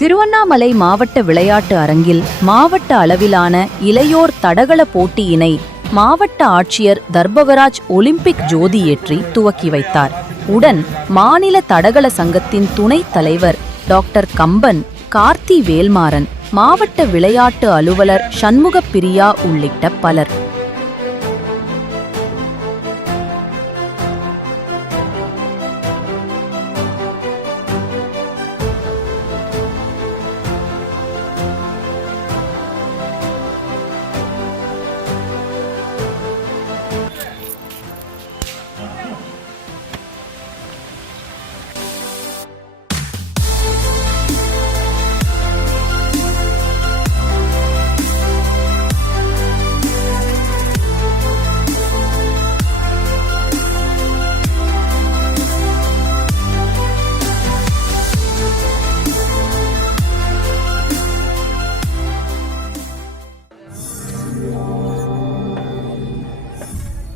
திருவண்ணாமலை மாவட்ட விளையாட்டு அரங்கில் மாவட்ட அளவிலான இளையோர் தடகள போட்டியினை மாவட்ட ஆட்சியர் தர்பவராஜ் ஒலிம்பிக் ஜோதி ஏற்றி துவக்கி வைத்தார். உடன் மாநில தடகள சங்கத்தின் துணைத் தலைவர் டாக்டர் கம்பன், கார்த்தி வேல்மாறன், மாவட்ட விளையாட்டு அலுவலர் சண்முகப்பிரியா உள்ளிட்ட பலர்